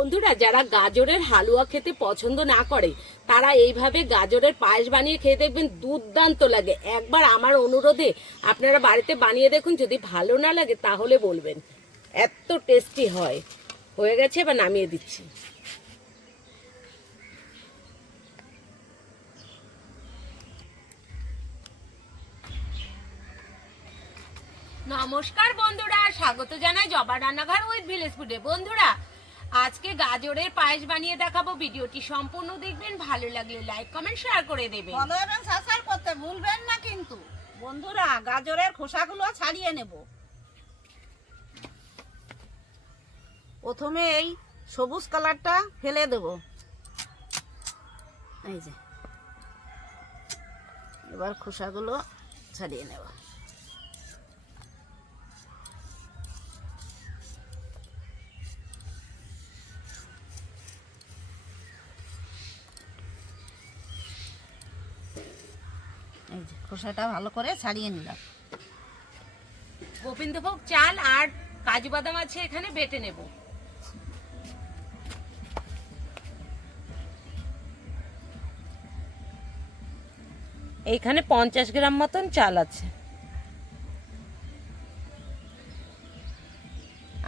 বন্ধুরা, যারা গাজরের হালুয়া খেতে পছন্দ না করে তারা এইভাবে গাজরের পায়েস বানিয়ে খেয়ে দেখবেন, দুর্দান্ত লাগে। একবার আমার অনুরোধে আপনারা বাড়িতে বানিয়ে দেখুন, যদি ভালো না লাগে তাহলে বলবেন। এত টেস্টি হয়। হয়ে গেছে, এবার নামিয়ে দিচ্ছি। নমস্কার বন্ধুরা, স্বাগত জানাই জবা রান্নাঘর উইথ ভিলেজ ফুডে। বন্ধুরা, আজকে গাজরের পায়েস বানিয়ে দেখাবো। ভিডিওটি সম্পূর্ণ দেখবেন, ভালো লাগলে লাইক কমেন্ট শেয়ার করে দেবেন। ফলো এবং সাবস্ক্রাইব করতে ভুলবেন না কিন্তু। বন্ধুরা, গাজরের খোসাগুলো ছাড়িয়ে নেব। প্রথমে এই সবুজ কালারটা ফেলে দেব। এই যে, এবার খোসাগুলো ছাড়িয়ে নেব। এই যে খোসাটা ভালো করে ছাড়িয়ে নিলাম। গোবিন্দভোগ চাল আর কাজু বাদাম আছে, এখানে বেটে নেব। এইখানে 50 গ্রাম মতন চাল আছে,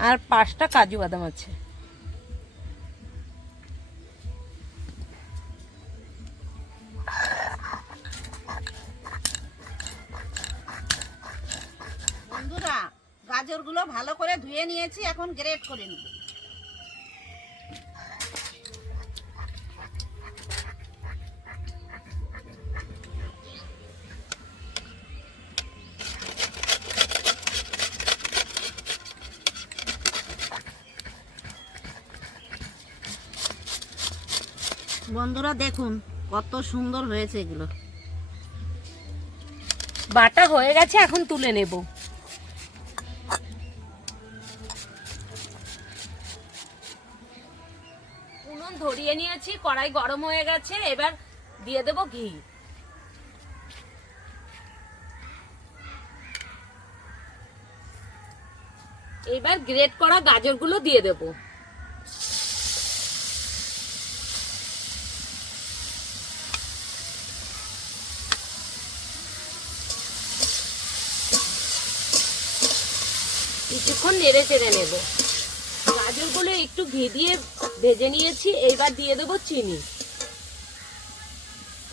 আর 5টা কাজু বাদাম আছে। বন্ধুরা, গাজরগুলো ভালো করে ধুয়ে নিয়েছি, এখন গ্রেট করে নেব। বন্ধুরা দেখুন কত সুন্দর হয়েছে এগুলো। বাটা হয়ে গেছে, এখন তুলে নেব। উনুন ধরিয়ে নিয়েছি, কড়াই গরম হয়ে গেছে, এবার দিয়ে দেব ঘি। এবার গ্রেট করা গাজরগুলো দিয়ে দেব। কিছুক্ষণ নেড়ে চেড়ে নেব। গাজরগুলো একটু ঘি দিয়ে ভেজে নিয়েছি, এইবার দিয়ে দেবো চিনি।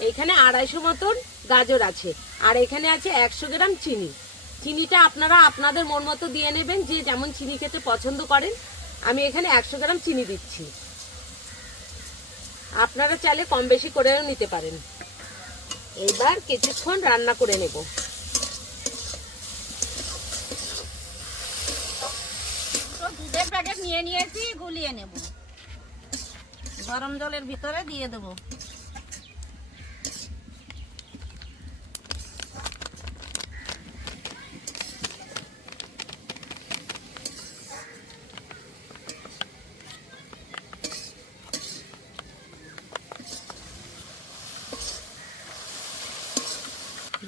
এখানে 250 মতন গাজর আছে, আর এখানে আছে 100 গ্রাম চিনি। চিনিটা আপনারা আপনাদের মন মতো দিয়ে নেবেন, যে যেমন চিনি খেতে পছন্দ করেন। আমি এখানে 100 গ্রাম চিনি দিচ্ছি, আপনারা চাইলে কম বেশি করেও নিতে পারেন। এইবার কিছুক্ষণ রান্না করে নেব। দুধের প্যাকেট নিয়ে নিয়েছি, গুলিয়ে নেব। গরম জলের ভিতরে দিয়ে দেব।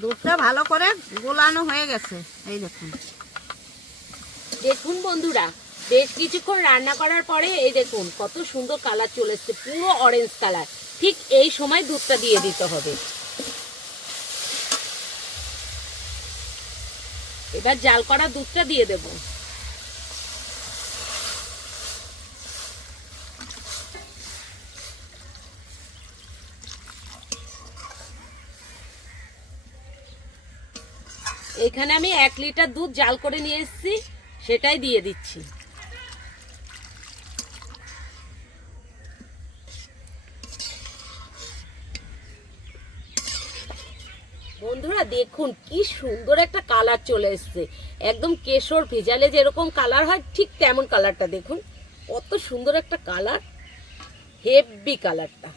দুধটা ভালো করে গোলানো হয়ে গেছে, এই দেখুন। দেখুন বন্ধুরা, বেশ কিছুক্ষণ রান্না করার পরে এই দেখুন কত সুন্দর কালার চলে এসছে, পুরো অরেঞ্জ কালার। ঠিক এই সময় দুধটা দিয়ে দিতে হবে। এবার জাল করা দুধটা দিয়ে দেব। এখানে আমি 1 লিটার দুধ জাল করে নিয়ে এসেছি, সেটাই দিয়ে দিচ্ছি। বন্ধুরা দেখুন কি সুন্দর একটা কালার চলে এসছে, একদম কেশর ভেজালে যেরকম কালার হয় ঠিক তেমন কালারটা দেখুন। কত সুন্দর একটা কালার, হেভি কালারটা।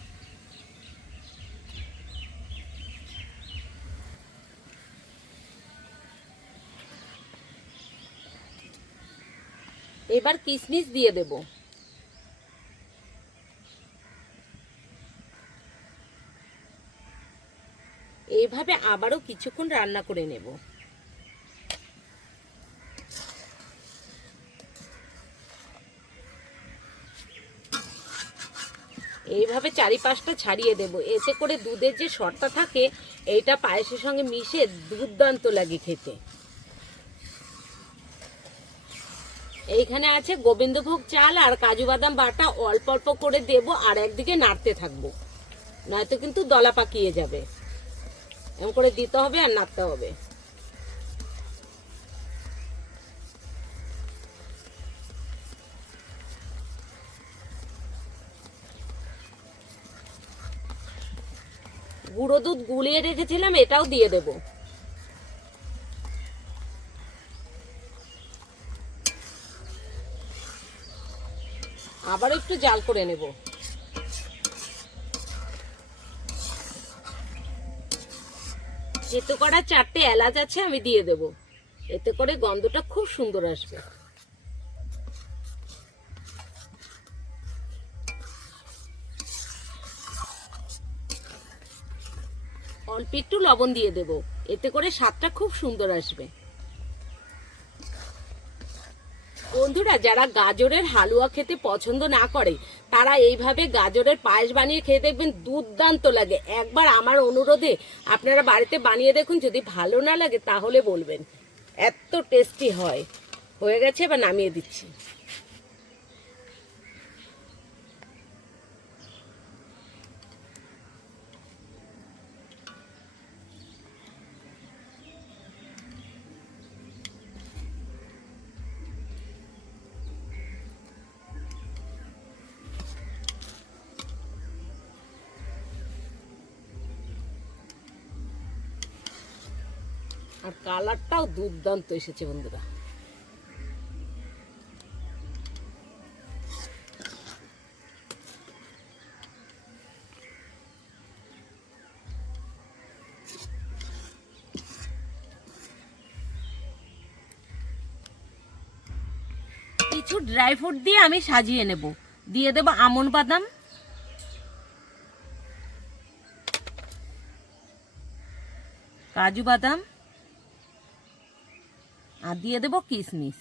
এবার কিশমিশ দিয়ে দেব। এইভাবে আবারও কিছুক্ষণ রান্না করে নেব। এইভাবে চারিপাশটা ছাড়িয়ে দেব। এতে করে দুধের যে সরটা থাকে এইটা পায়েসের সঙ্গে মিশে দুর্দান্ত লাগে খেতে। এইখানে আছে গোবিন্দভোগ চাল আর কাজু বাদাম বাটা, অল্প অল্প করে দেব আর একদিকে নাড়তে থাকবো, নয়তো কিন্তু দলা পাকিয়ে যাবে। এমন করে দিতে হবে আর নাড়তে হবে। গুঁড়ো দুধ গুলিয়ে রেখেছিলাম, এটাও দিয়ে দেব। আবার একটু জাল করে নেব। যেতে করা 4টে এলাচ আছে, আমি দিয়ে দেব। এতে করে গন্ধটা খুব সুন্দর আসবে। অল্প একটু লবণ দিয়ে দেব, এতে করে স্বাদটা খুব সুন্দর আসবে। বন্ধুরা, যারা গাজরের হালুয়া খেতে পছন্দ না করে তারা এইভাবে গাজরের পায়েস বানিয়ে খেয়ে দেখবেন, দুর্দান্ত লাগে। একবার আমার অনুরোধে আপনারা বাড়িতে বানিয়ে দেখুন, যদি ভালো না লাগে তাহলে বলবেন। এত টেস্টি হয়। হয়ে গেছে, এবার নামিয়ে দিচ্ছি। আর কালারটাও দুর্দান্ত এসেছে বন্ধুরা। কিছু ড্রাই ফ্রুট দিয়ে আমি সাজিয়ে নেব। দিয়ে দেব আমন্ড বাদাম, কাজু বাদাম, আর দিয়ে দেব কিশমিশ।